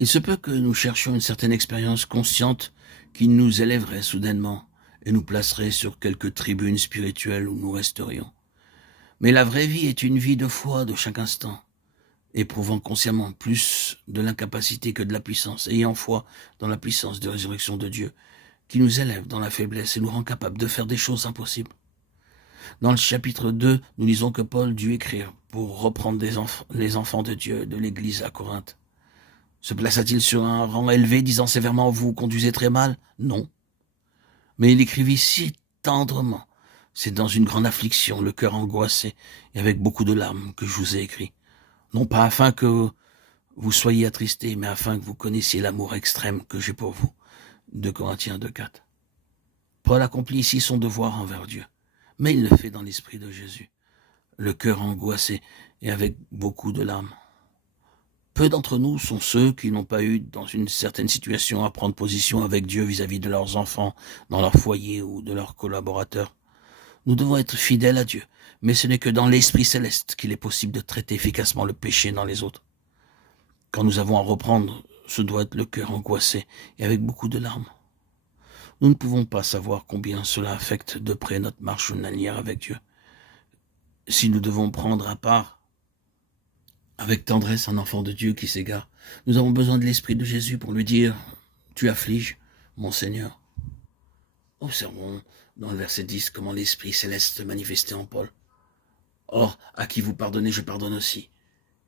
Il se peut que nous cherchions une certaine expérience consciente qui nous élèverait soudainement et nous placerait sur quelque tribune spirituelle où nous resterions. Mais la vraie vie est une vie de foi de chaque instant, éprouvant consciemment plus de l'incapacité que de la puissance, ayant foi dans la puissance de résurrection de Dieu, qui nous élève dans la faiblesse et nous rend capables de faire des choses impossibles. Dans le chapitre 2, nous lisons que Paul dut écrire pour reprendre les enfants de Dieu de l'Église à Corinthe. Se plaça-t-il sur un rang élevé, disant sévèrement « Vous conduisez très mal » ? Non. Mais il écrivit si tendrement. C'est dans une grande affliction, le cœur angoissé, et avec beaucoup de larmes que je vous ai écrit. Non pas afin que vous soyez attristés, mais afin que vous connaissiez l'amour extrême que j'ai pour vous. 2 Corinthiens 2,4. Paul accomplit ici son devoir envers Dieu, mais il le fait dans l'esprit de Jésus, le cœur angoissé et avec beaucoup de larmes. Peu d'entre nous sont ceux qui n'ont pas eu, dans une certaine situation, à prendre position avec Dieu vis-à-vis de leurs enfants, dans leur foyer ou de leurs collaborateurs. Nous devons être fidèles à Dieu, mais ce n'est que dans l'Esprit céleste qu'il est possible de traiter efficacement le péché dans les autres. Quand nous avons à reprendre, ce doit être le cœur angoissé et avec beaucoup de larmes. Nous ne pouvons pas savoir combien cela affecte de près notre marche journalière avec Dieu. Si nous devons prendre à part avec tendresse un enfant de Dieu qui s'égare, nous avons besoin de l'Esprit de Jésus pour lui dire « Tu affliges, mon Seigneur ». Observons dans le verset 10 comment l'Esprit céleste se manifestait en Paul. « Or, à qui vous pardonnez, je pardonne aussi.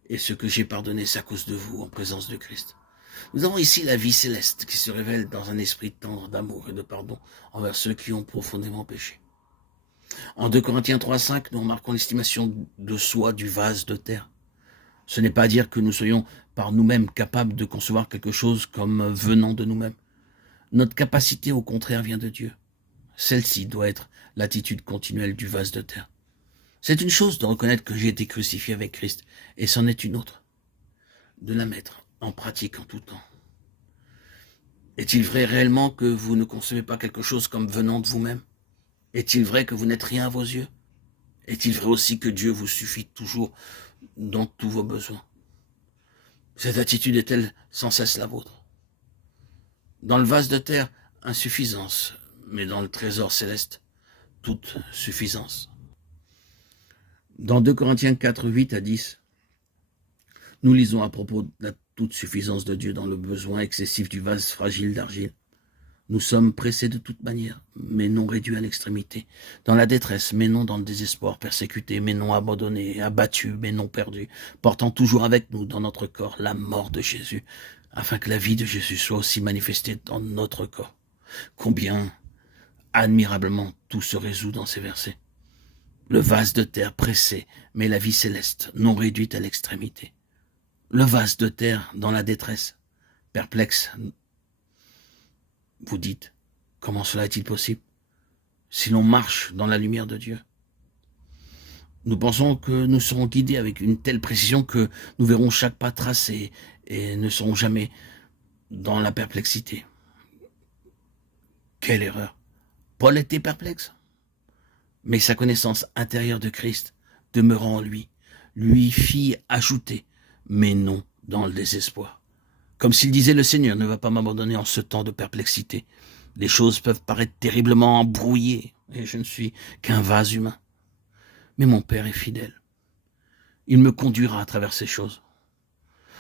Et ce que j'ai pardonné, c'est à cause de vous, en présence de Christ. » Nous avons ici la vie céleste qui se révèle dans un esprit tendre d'amour et de pardon envers ceux qui ont profondément péché. En 2 Corinthiens 3,5, nous remarquons l'estimation de soi du vase de terre. Ce n'est pas dire que nous soyons par nous-mêmes capables de concevoir quelque chose comme venant de nous-mêmes. Notre capacité, au contraire, vient de Dieu. Celle-ci doit être l'attitude continuelle du vase de terre. C'est une chose de reconnaître que j'ai été crucifié avec Christ, et c'en est une autre, de la mettre en pratique en tout temps. Est-il vrai réellement que vous ne concevez pas quelque chose comme venant de vous-même? Est-il vrai que vous n'êtes rien à vos yeux? Est-il vrai aussi que Dieu vous suffit toujours dans tous vos besoins? Cette attitude est-elle sans cesse la vôtre? Dans le vase de terre, insuffisance, mais dans le trésor céleste, toute suffisance. Dans 2 Corinthiens 4, 8 à 10, nous lisons à propos de la toute suffisance de Dieu dans le besoin excessif du vase fragile d'argile. Nous sommes pressés de toute manière, mais non réduits à l'extrémité, dans la détresse, mais non dans le désespoir, persécutés, mais non abandonnés, abattus, mais non perdus, portant toujours avec nous dans notre corps la mort de Jésus, afin que la vie de Jésus soit aussi manifestée dans notre corps. Combien admirablement tout se résout dans ces versets. Le vase de terre pressé, mais la vie céleste, non réduite à l'extrémité. Le vase de terre dans la détresse, perplexe. Vous dites, comment cela est-il possible si l'on marche dans la lumière de Dieu? Nous pensons que nous serons guidés avec une telle précision que nous verrons chaque pas tracé et ne serons jamais dans la perplexité. Quelle erreur! Paul était perplexe, mais sa connaissance intérieure de Christ, demeurant en lui fit ajouter, mais non dans le désespoir. Comme s'il disait, le Seigneur ne va pas m'abandonner en ce temps de perplexité. Les choses peuvent paraître terriblement embrouillées, et je ne suis qu'un vase humain. Mais mon Père est fidèle. Il me conduira à travers ces choses.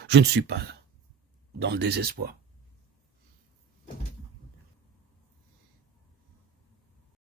Je ne suis pas dans le désespoir.